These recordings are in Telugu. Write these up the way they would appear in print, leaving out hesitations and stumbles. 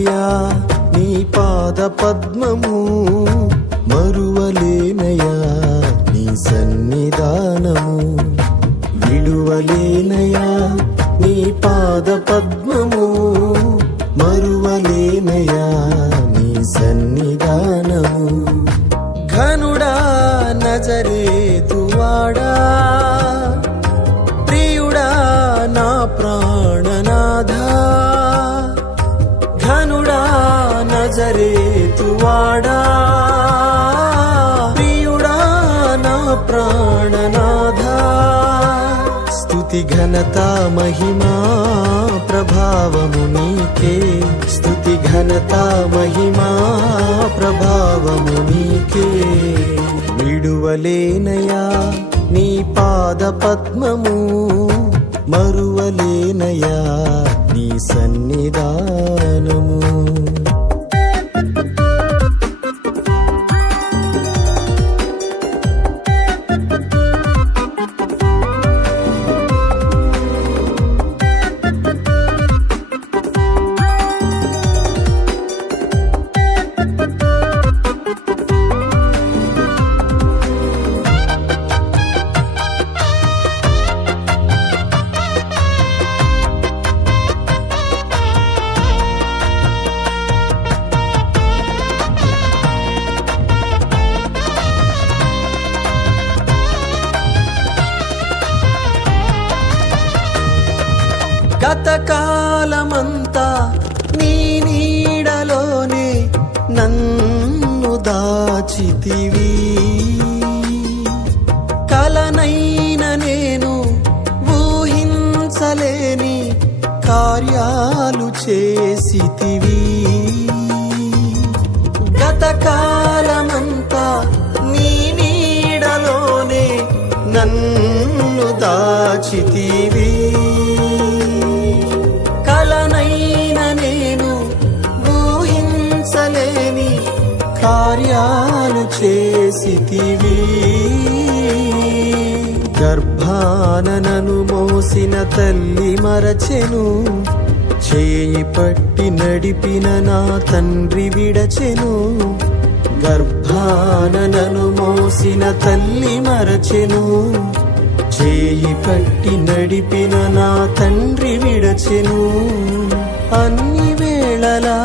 విడువలేనయా నీ పాద పద్మము, మరువలేనయా నీ సన్నిధానము. విడువలేనయా నీ పాద పద్మము, మరువలేనయా నీ సన్నిధానము. ఘనుడా నజరేతువాడా, ప్రియుడా నా ప్రాణనాథా. ఘనుడా నజరేతువాడా, ప్రియుడా నా ప్రాణనాథా. స్తుతి ఘనత మహిమా ప్రభావము నీకే, స్తుతి ఘనత మహిమా ప్రభావము నీకే. విడువలేనయా నీ పాద పద్మము, మరువలేనయా నీ సన్నిధానము. గతకాలమంతా నీ నీడలోనే నన్ను దాచితివి. కలనైన నేను ఊహించలేని కార్యాలు చేసితివి. గతకాలమంతా నీ నీడలోనే నన్ను దాచితివి. కార్యాలు చేసితివి. గర్భాన నన్ను మోసిన తల్లి మరచెను, చేయి పట్టి నడిపిన నా తండ్రి విడచెను. గర్భాన నన్ను మోసిన తల్లి మరచెను, చేయి పట్టి నడిపిన నా తండ్రి విడచెను. అన్ని వేళలా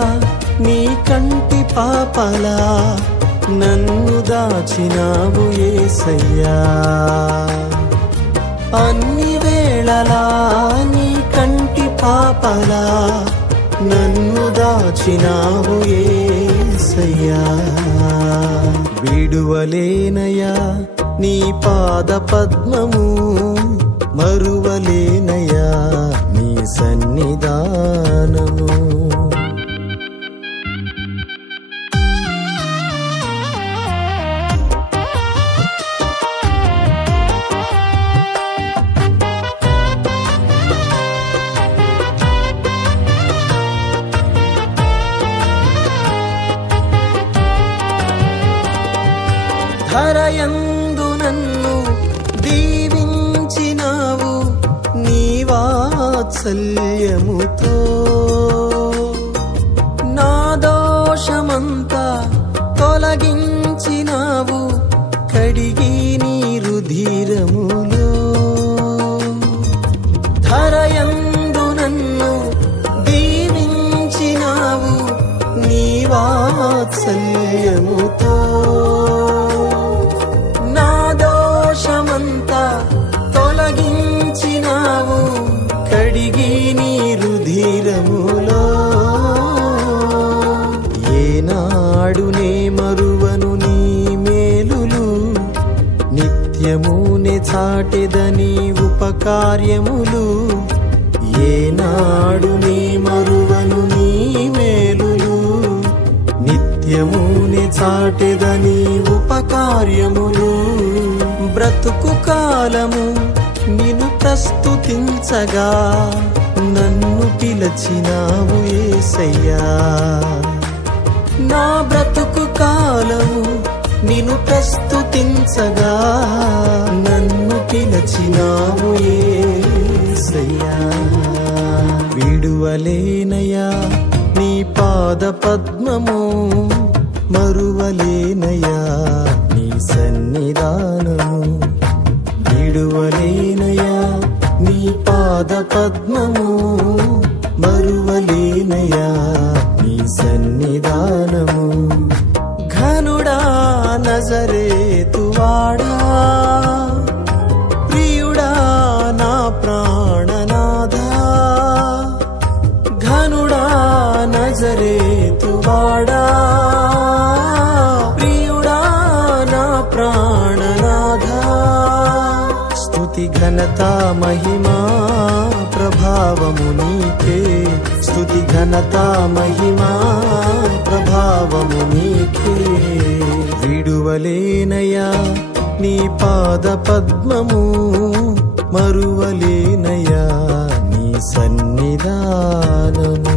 నీ కంటి పాపలా నన్ను దాచినావు యేసయ్యా. అన్ని వేళలా నీ కంటి పాపలా నన్ను దాచినావు యేసయ్యా. విడువలేనయా నీ పాద పద్మము, మరువలేనయా నీ సన్నిధానము. ధరయందు నన్ను దీవించినావు నీ వాత్సల్యముతో. నా దోషమంతా తొలగించినావు కడిగి నీ రుధిరములో. ధరయందు నన్ను దీవించినావు నీ వాత్సల్యముతో. తొలగించినావు కడిగి నీ రుధిరములో. ఏనాడు నే మరువను నీ మేలులు, నిత్యమునే చాటెదని ఉపకార్యములు. ఏనాడు నే మరువను నీ మేలులు, నిత్యమునే చాటెదని ఉపకార్యములు. బ్రతుకు కాలము నిన్ను ప్రస్తుతించగా నన్ను పిలచినావు యేసయ్యా. నా బ్రతుకు కాలము నిన్ను ప్రస్తుతించగా నన్ను పిలచినావు యేసయ్యా. విడువలేనయా నీ పాద పద్మము మరువలేనయా నీ సన్నిధానము విడువలేనయా నీ పాద పద్మము మరువలేనయా నీ సన్నిధానము ఘనుడా నజరేతువాడా ప్రియుడా నా ప్రాణనాథా ఘనుడా నజరేతువాడా ప్రియుడా నా ప్రాణనాథా స్తుతి ఘనత మహిమా ప్రభావము నీకే స్తుతి ఘనత మహిమా ప్రభావము నీకే విడువలేనయా నీ పాద పద్మము మరువలేనయా నీ సన్నిధానము